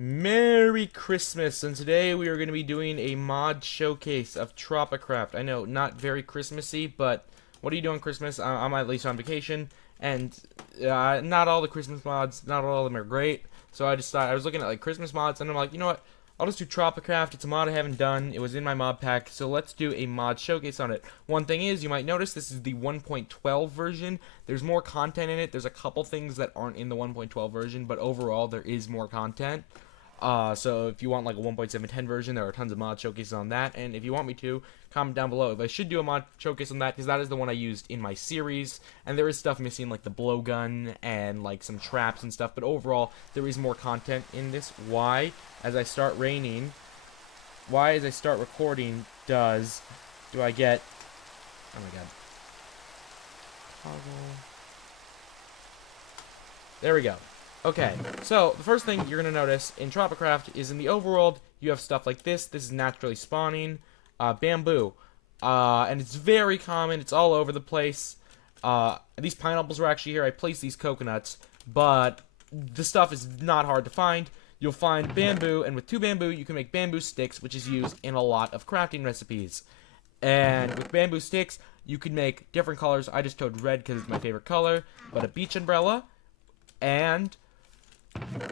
Merry Christmas, and today we are going to be doing a mod showcase of Tropicraft. I know, not very Christmassy, but what are you doing Christmas? I'm at least on vacation, and not all the Christmas mods, not all of them are great, so I just thought, I was looking at like Christmas mods, and I'm like, you know what, I'll just do Tropicraft. It's a mod I haven't done, it was in my mod pack, so let's do a mod showcase on it. One thing is, you might notice this is the 1.12 version. There's more content in it. There's a couple things that aren't in the 1.12 version, but overall there is more content. So if you want like a 1.710 version, there are tons of mod showcases on that. And if you want me to, comment down below if I should do a mod showcase on that, because that is the one I used in my series. And there is stuff missing like the blowgun and like some traps and stuff. But overall, there is more content in this. Why? As I start recording, do I get... Oh my god. Toggle. There we go. Okay, so the first thing you're going to notice in Tropicraft is in the overworld, you have stuff like this. This is naturally spawning bamboo. And it's very common. It's all over the place. These pineapples were actually here. I placed these coconuts, but the stuff is not hard to find. You'll find bamboo, and with 2 bamboo, you can make bamboo sticks, which is used in a lot of crafting recipes. And with bamboo sticks, you can make different colors. I just chose red because it's my favorite color, but a beach umbrella and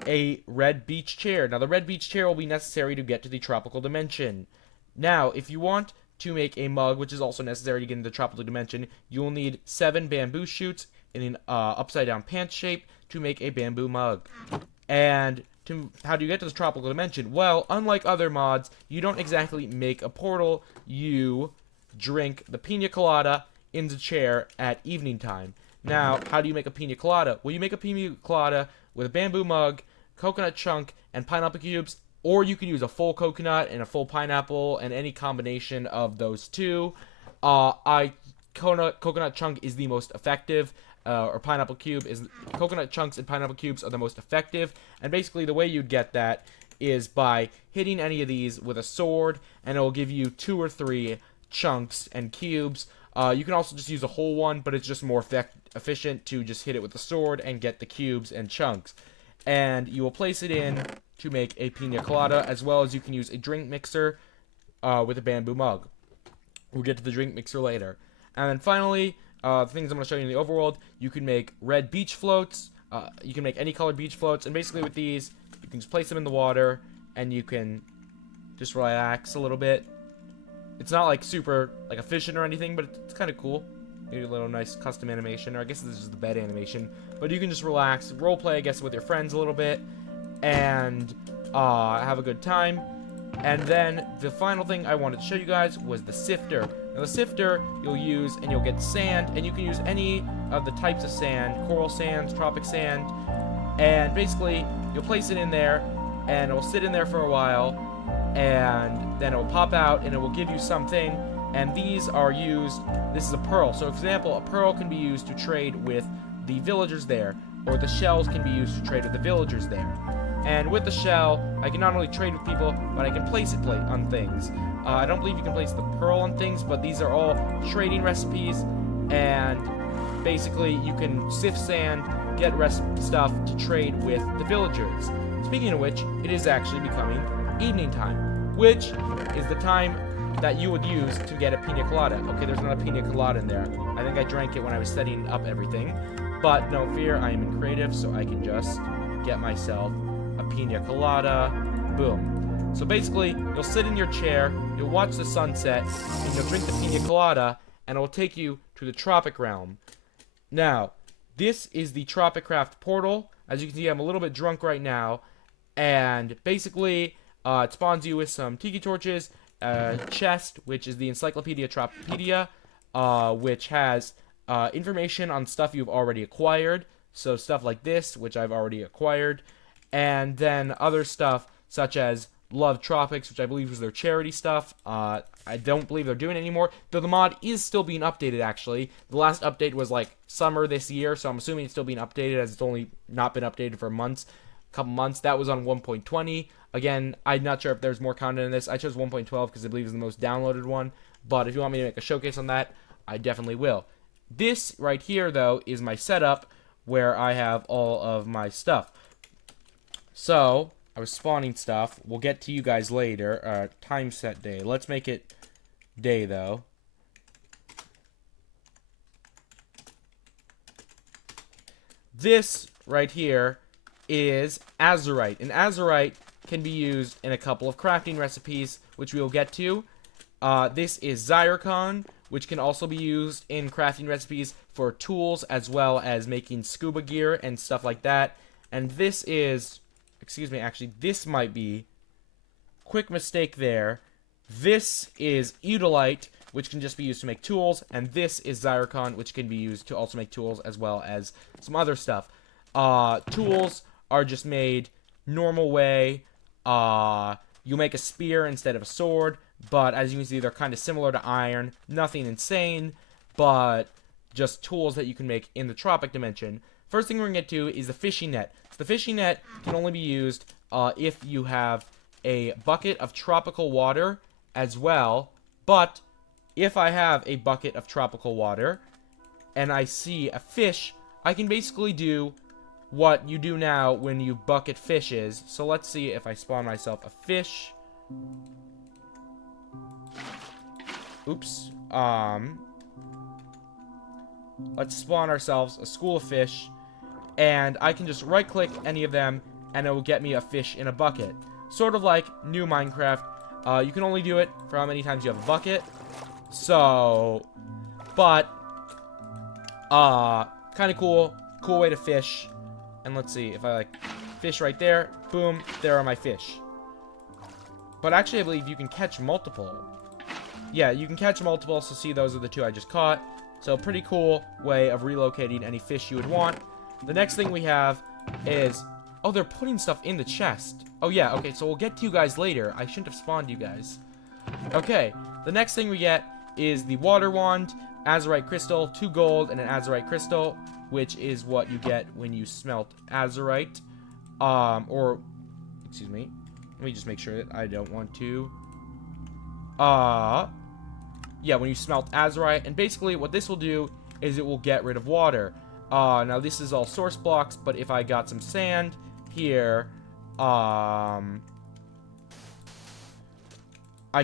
a red beach chair. Now, the red beach chair will be necessary to get to the tropical dimension. Now, if you want to make a mug, which is also necessary to get into the tropical dimension, you will need 7 bamboo shoots in an upside-down pants shape to make a bamboo mug. And how do you get to the tropical dimension? Well, unlike other mods, you don't exactly make a portal. You drink the pina colada in the chair at evening time. Now, how do you make a pina colada? Well, you make a pina colada with a bamboo mug, coconut chunk, and pineapple cubes, or you can use a full coconut and a full pineapple, and any combination of those two. Coconut chunk is the most effective, or coconut chunks and pineapple cubes are the most effective, and basically the way you'd get that is by hitting any of these with a sword, and it will give you 2 or 3 chunks and cubes. You can also just use a whole one, but it's just more efficient to just hit it with the sword and get the cubes and chunks. And you will place it in to make a pina colada, as well as you can use a drink mixer with a bamboo mug. We'll get to the drink mixer later. And then finally, the things I'm going to show you in the overworld, you can make red beach floats. You can make any colored beach floats, and basically with these, you can just place them in the water, and you can just relax a little bit. It's not like super like efficient or anything, but it's kind of cool. Maybe a little nice custom animation, or I guess this is the bed animation. But you can just relax, roleplay, I guess, with your friends a little bit, and have a good time. And then the final thing I wanted to show you guys was the sifter. Now the sifter you'll use, and you'll get sand, and you can use any of the types of sand, coral sands, tropic sand, and basically you'll place it in there, and it will sit in there for a while, and then it will pop out, and it will give you something. And these are used, this is a pearl. So for example, a pearl can be used to trade with the villagers there, or the shells can be used to trade with the villagers there. And with the shell, I can not only trade with people, but I can place it on things. I don't believe you can place the pearl on things, but these are all trading recipes, and basically you can sift sand, get stuff to trade with the villagers. Speaking of which, it is actually becoming evening time, which is the time that you would use to get a pina colada. Okay, there's not a pina colada in there. I think I drank it when I was setting up everything. But no fear, I am in creative, so I can just get myself a pina colada. Boom. So basically, you'll sit in your chair, you'll watch the sunset, and you'll drink the pina colada, and it will take you to the Tropic Realm. Now, this is the Tropicraft portal. As you can see, I'm a little bit drunk right now. And basically, it spawns you with some tiki torches, chest, which is the Encyclopedia Tropipedia, which has information on stuff you've already acquired. So stuff like this, which I've already acquired, and then other stuff such as Love Tropics, which I believe was their charity stuff. I don't believe they're doing it anymore, though the mod is still being updated, actually. The last update was like summer this year, so I'm assuming it's still being updated, as it's only not been updated for couple months. That was on 1.20. Again, I'm not sure if there's more content in this. I chose 1.12 because I believe it's the most downloaded one, but if you want me to make a showcase on that, I definitely will. This right here, though, is my setup where I have all of my stuff. So I was spawning stuff. We'll get to you guys later. Time set day. Let's make it day, though. This right here is azurite. And azurite can be used in a couple of crafting recipes, which we will get to. This is zircon, which can also be used in crafting recipes for tools, as well as making scuba gear and stuff like that. And this is... Excuse me, actually, this might be... Quick mistake there. This is eudolite, which can just be used to make tools, and this is zircon, which can be used to also make tools, as well as some other stuff. Tools are just made normal way. You make a spear instead of a sword, but as you can see, they're kind of similar to iron. Nothing insane, but just tools that you can make in the tropic dimension. First thing we're going to get to is the fishing net. So the fishing net can only be used if you have a bucket of tropical water as well. But if I have a bucket of tropical water and I see a fish, I can basically do what you do now when you bucket fishes. So let's see if I spawn myself a fish. Oops. Let's spawn ourselves a school of fish. And I can just right-click any of them, and it will get me a fish in a bucket. Sort of like new Minecraft. You can only do it for how many times you have a bucket. So, but, kind of cool. Cool way to fish. And let's see, if I, like, fish right there, boom, there are my fish. But actually, I believe you can catch multiple. Yeah, you can catch multiple, so see, those are the two I just caught. So, pretty cool way of relocating any fish you would want. The next thing we have is... Oh, they're putting stuff in the chest. Oh, yeah, okay, so we'll get to you guys later. I shouldn't have spawned you guys. Okay, the next thing we get is the water wand, azurite crystal, 2 gold, and an azurite crystal, which is what you get when you smelt azurite. Excuse me. Let me just make sure that I don't want to... Yeah, when you smelt azurite, and basically what this will do is it will get rid of water. Now this is all source blocks, but if I got some sand here, I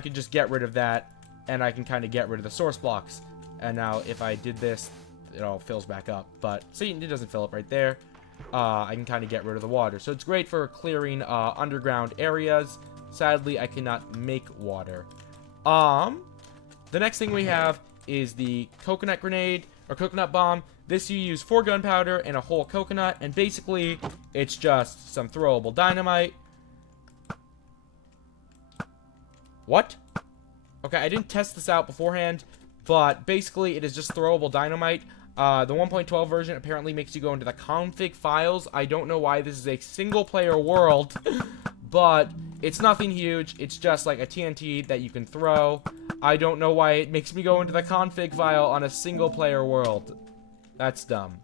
could just get rid of that, and I can kind of get rid of the source blocks. And now if I did this, it all fills back up. But see, it doesn't fill up right there. I can kind of get rid of the water. So it's great for clearing underground areas. Sadly, I cannot make water. The next thing we have is the coconut grenade, or coconut bomb. This you use 4 gunpowder and a whole coconut, and basically, it's just some throwable dynamite. What? Okay, I didn't test this out beforehand, but basically, it is just throwable dynamite. The 1.12 version apparently makes you go into the config files. I don't know why this is a single-player world, but it's nothing huge. It's just like a TNT that you can throw. I don't know why it makes me go into the config file on a single-player world. That's dumb.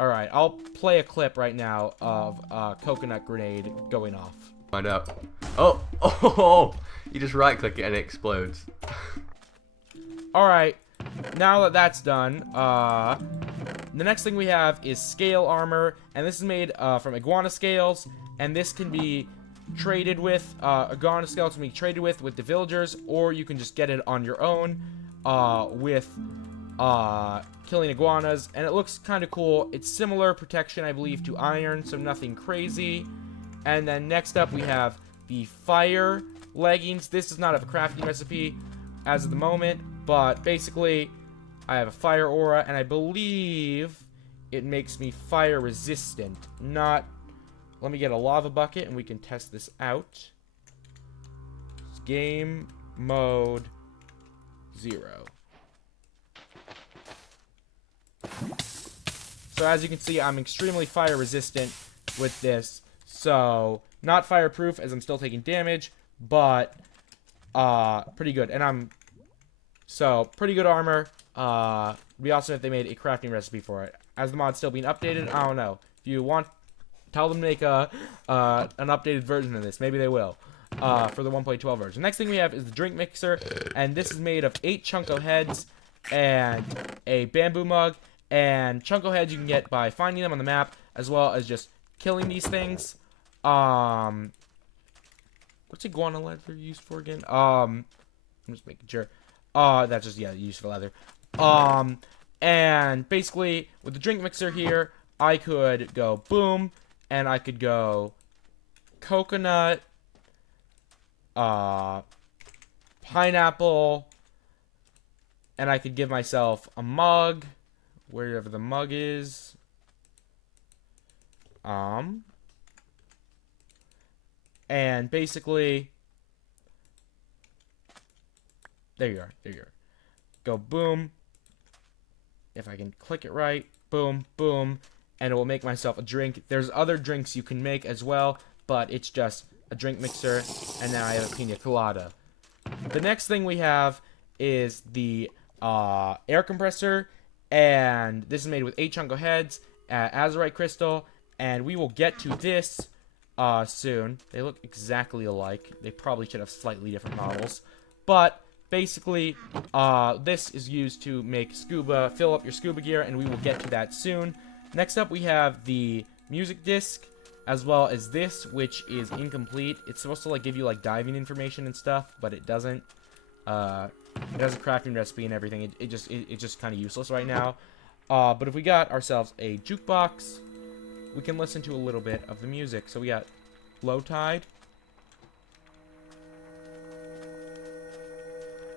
Alright, I'll play a clip right now of coconut grenade going off. Find out. Oh! You just right-click it and it explodes. Alright, now that that's done, the next thing we have is scale armor, and this is made from iguana scales, and this can be traded with, iguana scales can be traded with the villagers, or you can just get it on your own, with, killing iguanas, and it looks kind of cool. It's similar protection, I believe, to iron, so nothing crazy. And then next up we have the fire leggings. This does not have a crafting recipe as of the moment, but basically I have a fire aura, and I believe it makes me fire resistant. Not... Let me get a lava bucket and we can test this out. Game mode 0. So as you can see, I'm extremely fire resistant with this. So, not fireproof as I'm still taking damage, but pretty good. And pretty good armor. It'd be awesome if they made a crafting recipe for it. As the mod's still being updated, I don't know. If you want, tell them to make an updated version of this. Maybe they will. For the 1.12 version. Next thing we have is the drink mixer, and this is made of 8 chunko heads and a bamboo mug. And chunko heads you can get by finding them on the map, as well as just killing these things. What's iguana leather used for again? I'm just making sure. That's just, yeah, used for leather. And basically, with the drink mixer here, I could go boom, and I could go coconut, pineapple, and I could give myself a mug, wherever the mug is. And basically, there you are. There you are. Go boom. If I can click it right, boom, boom, and it will make myself a drink. There's other drinks you can make as well, but it's just a drink mixer, and now I have a pina colada. The next thing we have is the air compressor, and this is made with 8 chunko heads, azurite crystal, and we will get to this soon. They look exactly alike. They probably should have slightly different models, but basically, this is used to make scuba, fill up your scuba gear, and we will get to that soon. Next up, we have the music disc, as well as this, which is incomplete. It's supposed to, like, give you, like, diving information and stuff, but it doesn't. It has a crafting recipe and everything. It's just kind of useless right now. But if we got ourselves a jukebox, we can listen to a little bit of the music. So we got Low Tide.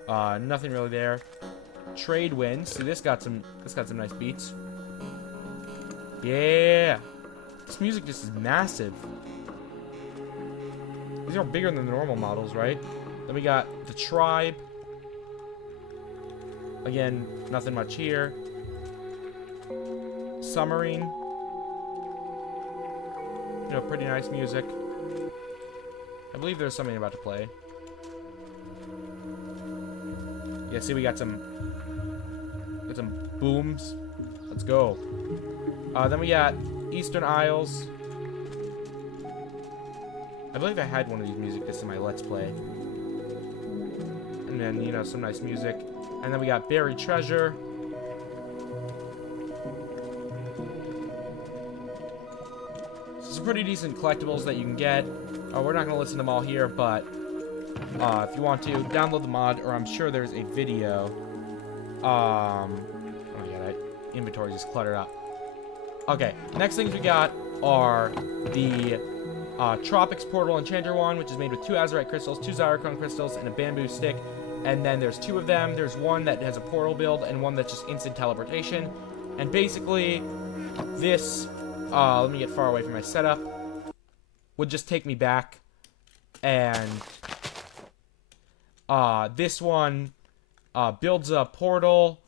Nothing really there. Trade winds. See, this got some nice beats. Yeah. This music just is massive. These are bigger than the normal models, right? Then we got the tribe. Again, nothing much here. Submarine. You know, pretty nice music. I believe there's something about to play. Yeah, see, we got some booms. Let's go. Then we got Eastern Isles. I believe I had one of these music discs in my Let's Play. And then, you know, some nice music. And then we got Buried Treasure. So some pretty decent collectibles that you can get. We're not going to listen to them all here, but if you want to, download the mod, or I'm sure there's a video. Oh my god, inventory just cluttered up. Okay, next things we got are the Tropics Portal Enchanter Wand, which is made with 2 azurite crystals, 2 zircon crystals, and a bamboo stick. And then there's 2 of them. There's one that has a portal build, and one that's just instant teleportation. And basically, this, let me get far away from my setup, would just take me back. And this one builds a portal.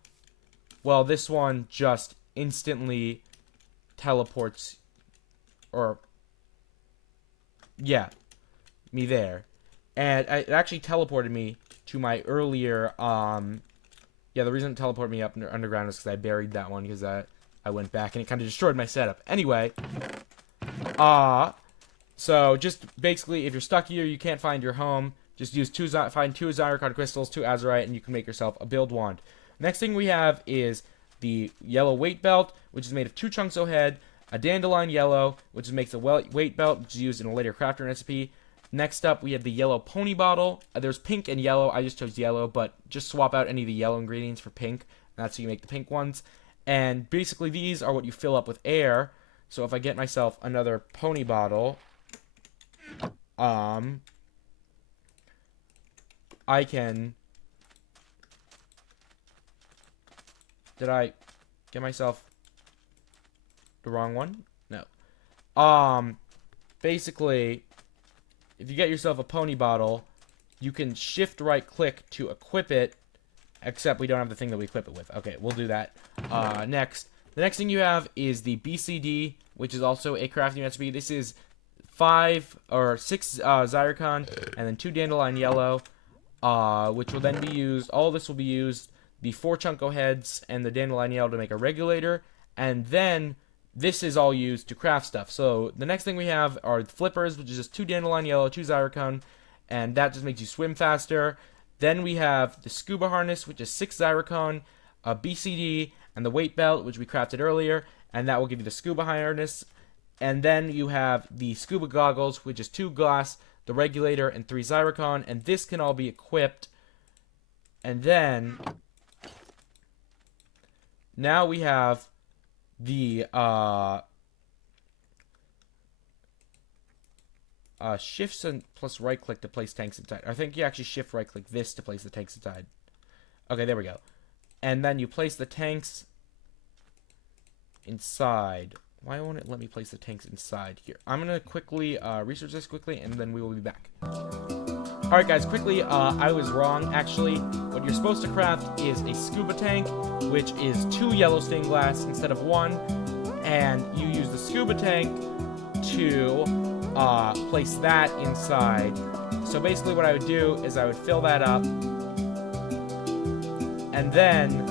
Well, this one just instantly teleports, or yeah, me there. And it actually teleported me to my earlier, yeah, the reason it teleported me up underground is because I buried that one, because I went back and it kind of destroyed my setup. Anyway, so just basically, if you're stuck here, you can't find your home, just find 2 zircon crystals, 2 azurite, and you can make yourself a build wand. Next thing we have is the yellow weight belt, which is made of 2 chunks of head, a dandelion yellow, which makes a weight belt, which is used in a later crafting recipe. Next up, we have the yellow pony bottle. There's pink and yellow. I just chose yellow, but just swap out any of the yellow ingredients for pink. That's how you make the pink ones. And basically, these are what you fill up with air. So if I get myself another pony bottle, I can... Did I get myself the wrong one? No. Basically, if you get yourself a pony bottle, you can shift right click to equip it, except we don't have the thing that we equip it with. Okay, we'll do that. Next. The next thing you have is the BCD, which is also a crafting recipe. This is 5 or 6 zircon and then 2 dandelion yellow, which will then be used. All this will be used. The 4 chunko heads and the dandelion yellow to make a regulator, and then this is all used to craft stuff. So the next thing we have are the flippers, which is just 2 dandelion yellow, 2 zircon, and that just makes you swim faster. Then we have the scuba harness, which is 6 zircon, a BCD, and the weight belt, which we crafted earlier, and that will give you the scuba harness. And then you have the scuba goggles, which is 2 glass, the regulator, and 3 Zyrcon, and this can all be equipped. And then now we have the shifts and plus right click to place tanks inside. I think you actually shift right click this to place the tanks inside. Okay, there we go. And then you place the tanks inside. Why won't it let me place the tanks inside here? I'm gonna quickly research this quickly, and then we will be back. Alright guys, quickly, I was wrong actually. What you're supposed to craft is a scuba tank, which is 2 yellow stained glass instead of 1, and you use the scuba tank to place that inside. So basically what I would do is I would fill that up, and then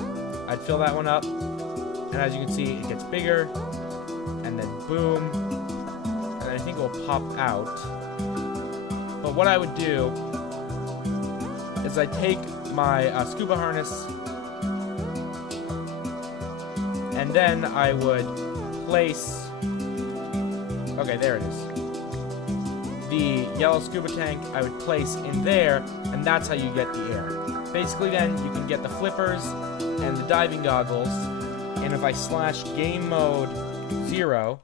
I'd fill that one up, and as you can see it gets bigger, and then boom, and I think it will pop out. But what I would do is I take my scuba harness, and then I would place, okay, there it is, the yellow scuba tank I would place in there, and that's how you get the air. Basically then you can get the flippers and the diving goggles, and if I slash game mode 0,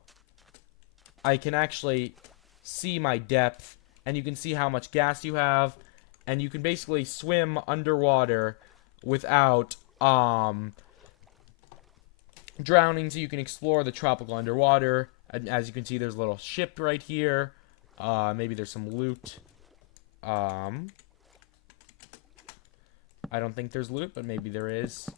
I can actually see my depth, and you can see how much gas you have, and you can basically swim underwater without drowning, so you can explore the tropical underwater. And as you can see, there's a little ship right here. Maybe there's some loot. I don't think there's loot, but maybe there is.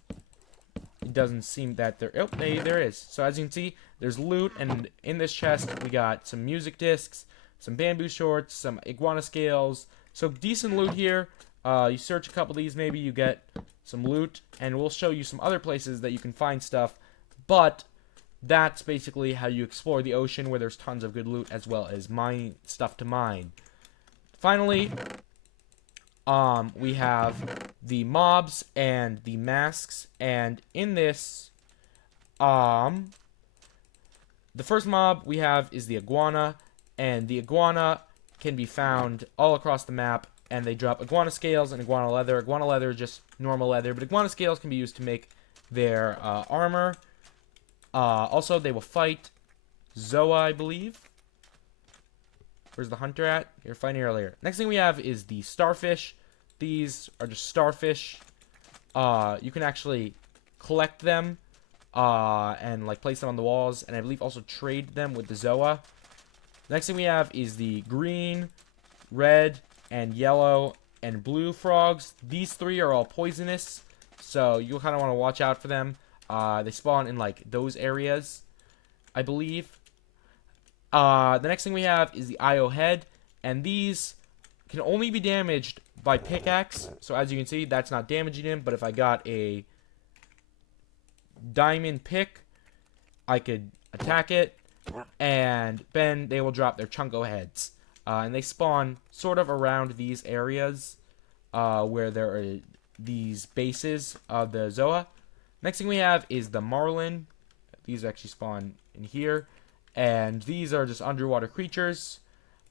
It doesn't seem that there... Oh, maybe there is. So as you can see, there's loot, and in this chest, we got some music discs, some bamboo shorts, some iguana scales. So decent loot here. You search a couple of these, maybe you get some loot, and we'll show you some other places that you can find stuff. But that's basically how you explore the ocean, where there's tons of good loot as well as mine stuff to mine. Finally, we have the mobs and the masks, and in this, the first mob we have is the iguana, and the iguana can be found all across the map, and they drop iguana scales and iguana leather. Iguana leather is just normal leather, but iguana scales can be used to make their armor. Also, they will fight Zoa, I believe. Where's the hunter at? You're fighting earlier. Next thing we have is the starfish. These are just starfish. You can actually collect them and like place them on the walls, and I believe also trade them with the Zoa. Next thing we have is the green, red, and yellow, and blue frogs. These 3 are all poisonous, so you'll kind of want to watch out for them. They spawn in like those areas, I believe. The next thing we have is the IO head, and these can only be damaged by pickaxe. So as you can see, that's not damaging him, but if I got a diamond pick, I could attack it, and then they will drop their chunko heads. And they spawn sort of around these areas where there are these bases of the Zoa. Next thing we have is the marlin. These actually spawn in here, and these are just underwater creatures.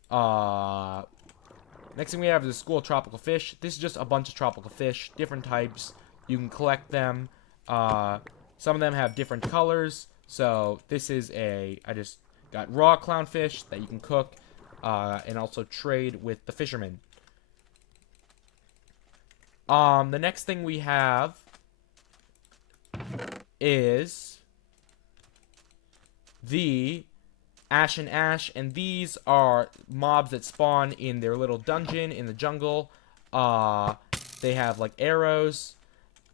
Next thing we have is a school of tropical fish. This is just a bunch of tropical fish, different types. You can collect them. Some of them have different colors. So this is I just got raw clownfish that you can cook and also trade with the fishermen. The next thing we have is the Ash and Ash, and these are mobs that spawn in their little dungeon in the jungle. They have like arrows,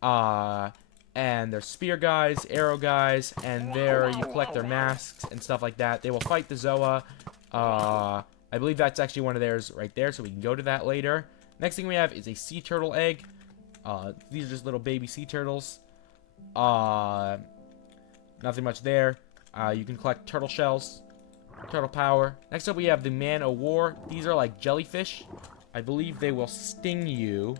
and they're spear guys, arrow guys, and there you collect their masks and stuff like that. They will fight the Zoa. I believe that's actually one of theirs right there, so we can go to that later. Next thing we have is a sea turtle egg. These are just little baby sea turtles. Nothing much there. You can collect turtle shells, turtle power. Next up we have the man o' war. These are like jellyfish. I believe they will sting you.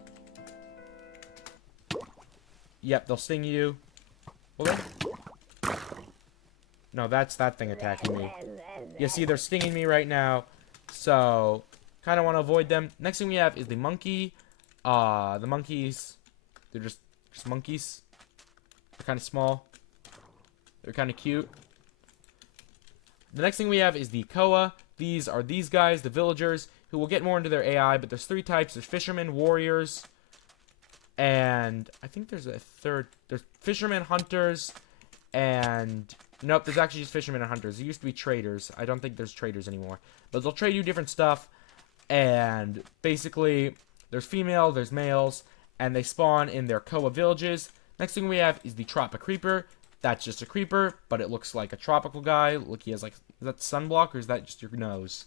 Yep, they'll sting you. Will they? No, that's that thing attacking me. You see, they're stinging me right now. So, Kind of want to avoid them. Next thing we have is the monkey. The monkeys, they're just monkeys. They're kind of small. They're kind of cute. The next thing we have is the koa. These are these guys, the villagers, who will get more into their AI, but there's 3 types. There's fishermen, warriors, and I think there's a third. There's fishermen, hunters, and nope, there's actually just fishermen and hunters. There used to be traders. I don't think there's traders anymore. But they'll trade you different stuff, and basically, there's female, there's males, and they spawn in their koa villages. Next thing we have is the Tropicreeper. That's just a creeper, but it looks like a tropical guy. Look, he has like, is that sunblock or is that just your nose?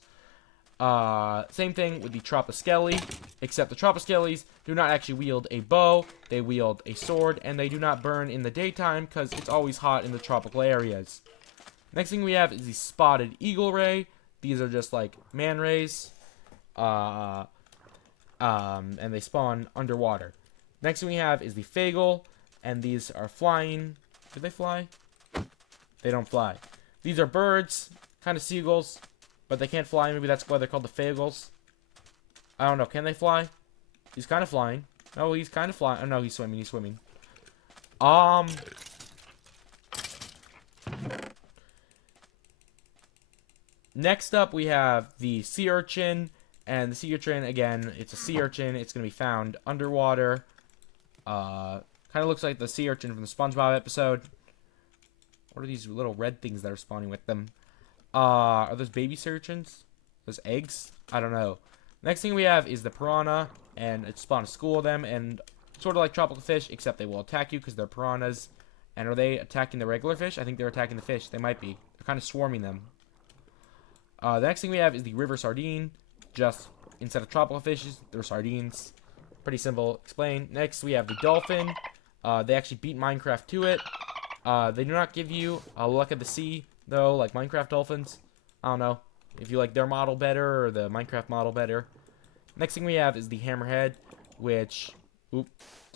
Same thing with the Tropiskelly, except the Tropiskellies do not actually wield a bow. They wield a sword, and they do not burn in the daytime because it's always hot in the tropical areas. Next thing we have is the Spotted Eagle Ray. These are just like man rays. And they spawn underwater. Next thing we have is the Fagel, and these are flying. Do they fly? They don't fly. These are birds, kind of seagulls, but they can't fly. Maybe that's why they're called the Fagels. I don't know. Can they fly? He's kind of flying. No, he's kind of flying. Oh, no, he's swimming. He's swimming. Next up, we have the Sea Urchin. And the Sea Urchin, again, it's a Sea Urchin. It's going to be found underwater. Kind of looks like the Sea Urchin from the SpongeBob episode. What are these little red things that are spawning with them? Are those baby Sea Urchins? Those eggs? I don't know. Next thing we have is the Piranha. And it spawned a school of them. And sort of like tropical fish, except they will attack you because they're piranhas. And are they attacking the regular fish? I think they're attacking the fish. They might be. They're kind of swarming them. The next thing we have is the River Sardine. Just instead of tropical fishes, they're sardines. Pretty simple. Explain. Next, we have the dolphin. They actually beat Minecraft to it. They do not give you a luck of the sea, though, like Minecraft dolphins. I don't know if you like their model better or the Minecraft model better. Next thing we have is the hammerhead, which, sort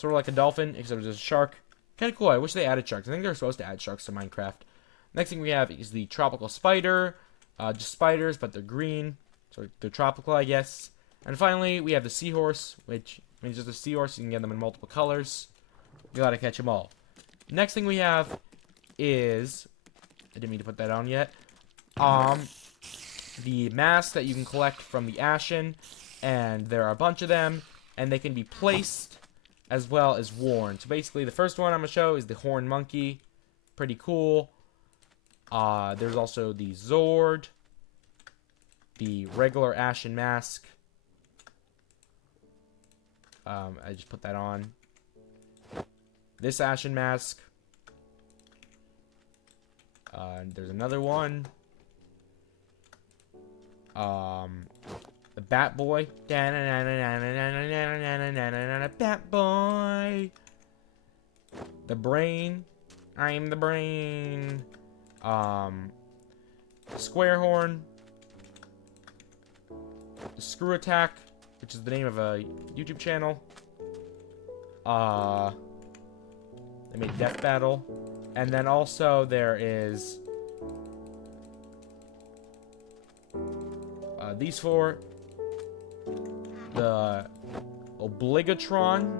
of like a dolphin, except it's a shark. Kind of cool. I wish they added sharks. I think they're supposed to add sharks to Minecraft. Next thing we have is the tropical spider. Just spiders, but they're green. So they're tropical, I guess. And finally, we have the seahorse, which means just a seahorse. You can get them in multiple colors. You gotta catch them all. Next thing we have is... I didn't mean to put that on yet. The masks that you can collect from the Ashen. And there are a bunch of them. And they can be placed as well as worn. So basically, the first one I'm gonna show is the Horned Monkey. Pretty cool. There's also the Zord. The regular Ashen mask. I just put that on. This Ashen mask. There's another one. The Bat Boy. Bat Boy. The Brain. I'm the Brain. Square Horn. The Screw Attack, which is the name of a YouTube channel. They made Death Battle. And then also there is these 4. The Obligatron.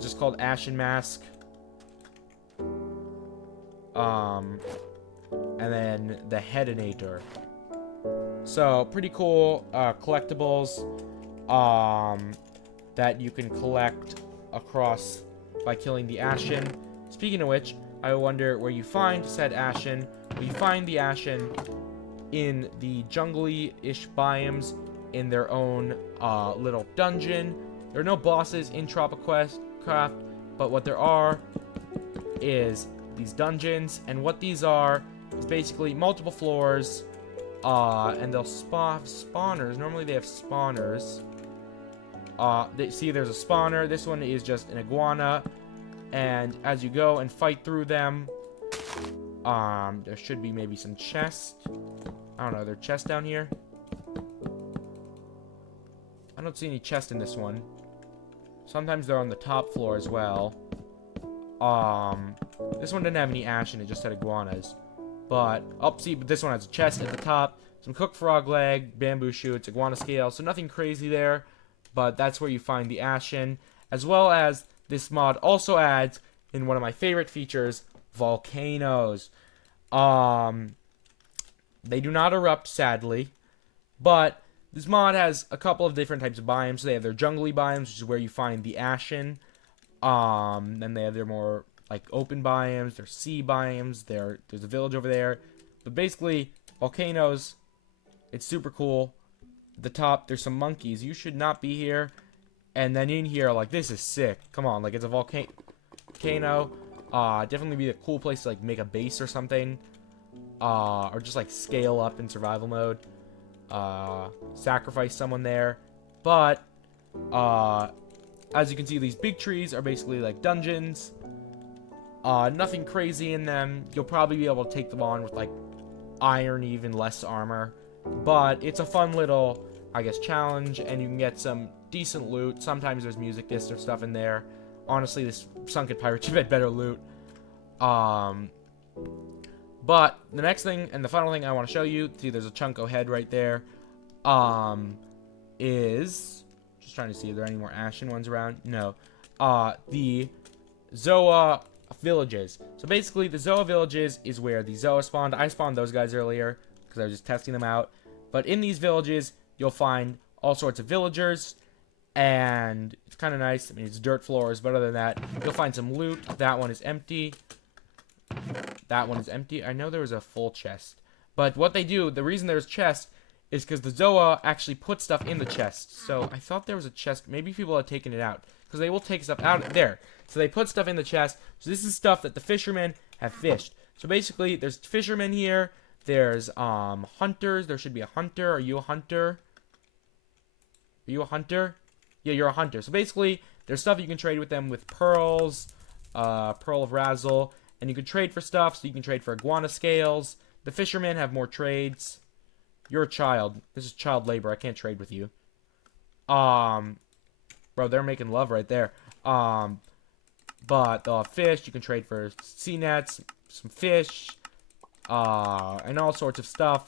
Just called Ashen Mask. And then the Headinator. So, pretty cool collectibles that you can collect across by killing the Ashen. Speaking of which, I wonder where you find said Ashen. We find the Ashen in the jungly-ish biomes in their own little dungeon. There are no bosses in Tropicraft, but what there are is these dungeons, and what these are is basically multiple floors. And they'll spawn spawners. Normally they have spawners. See, there's a spawner. This one is just an iguana. And as you go and fight through them, there should be maybe some chests. I don't know. Are there chests down here? I don't see any chests in this one. Sometimes they're on the top floor as well. This one didn't have any ashen. It just had iguanas. But, see, but this one has a chest at the top. some cooked frog leg, bamboo shoots, iguana scale. So nothing crazy there, but that's where you find the ashen. As well as this mod also adds, in one of my favorite features, volcanoes. They do not erupt, sadly, but this mod has a couple of different types of biomes. So they have their jungly biomes, which is where you find the ashen. Then they have their more like open biomes, their sea biomes. There's a village over there, but basically volcanoes. It's super cool. At the top, there's some monkeys. You should not be here. And then in here, like, this is sick. Come on, like, it's a volcano. Definitely be a cool place to like make a base or something. Or just like scale up in survival mode. Sacrifice someone there. But as you can see, these big trees are basically like dungeons. Nothing crazy in them. You'll probably be able to take them on with like iron, even less armor. But it's a fun little, I guess, challenge, and you can get some decent loot. Sometimes there's music discs or stuff in there. Honestly, this sunken pirate ship had better loot. But the next thing and the final thing I want to show you, see there's a Chunko head right there, is, just trying to see, are there any more ashen ones around? No. The Zoa villages. So basically, the Zoa villages is where the Zoa spawned. I spawned those guys earlier because I was just testing them out. But in these villages, you'll find all sorts of villagers, and it's kind of nice. I mean, it's dirt floors, but other than that, you'll find some loot. That one is empty. That one is empty. I know there was a full chest, but what they do, the reason there's chests is because the Zoa actually put stuff in the chest. So I thought there was a chest. Maybe people had taken it out, because they will take stuff out there. So they put stuff in the chest. So this is stuff that the fishermen have fished. So basically, there's fishermen here. There's hunters. There should be a hunter. Are you a hunter? Are you a hunter? Yeah, you're a hunter. So basically, there's stuff you can trade with them with pearls, pearl of Razzle, and you can trade for stuff. So you can trade for iguana scales. The fishermen have more trades. You're a child. This is child labor. I can't trade with you. Bro, they're making love right there. But the fish, you can trade for sea nets, some fish, and all sorts of stuff.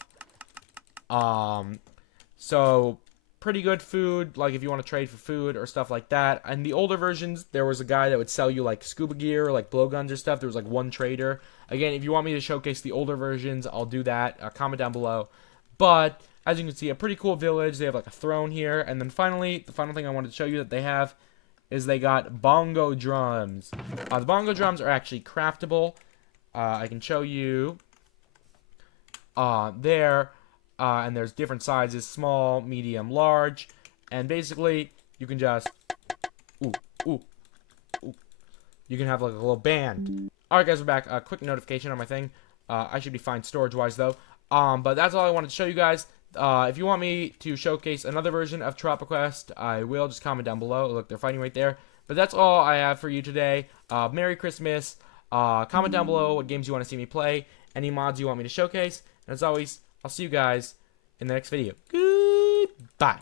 So pretty good food, like if you want to trade for food or stuff like that. And the older versions, there was a guy that would sell you like scuba gear or like blowguns or stuff. There was like one trader. Again, if you want me to showcase the older versions, I'll do that. Comment down below. But as you can see, a pretty cool village. They have like a throne here. And then finally, the final thing I wanted to show you that they have is they got bongo drums. The bongo drums are actually craftable. I can show you there. And there's different sizes, small, medium, large. And basically, you can just, you can have like a little band. Alright guys, we're back. Quick notification on my thing. I should be fine storage-wise though. But that's all I wanted to show you guys. If you want me to showcase another version of Tropicraft, I will. Just comment down below. Look, they're fighting right there. But that's all I have for you today. Merry Christmas. Comment down below what games you want to see me play. Any mods you want me to showcase. And as always, I'll see you guys in the next video. Goodbye.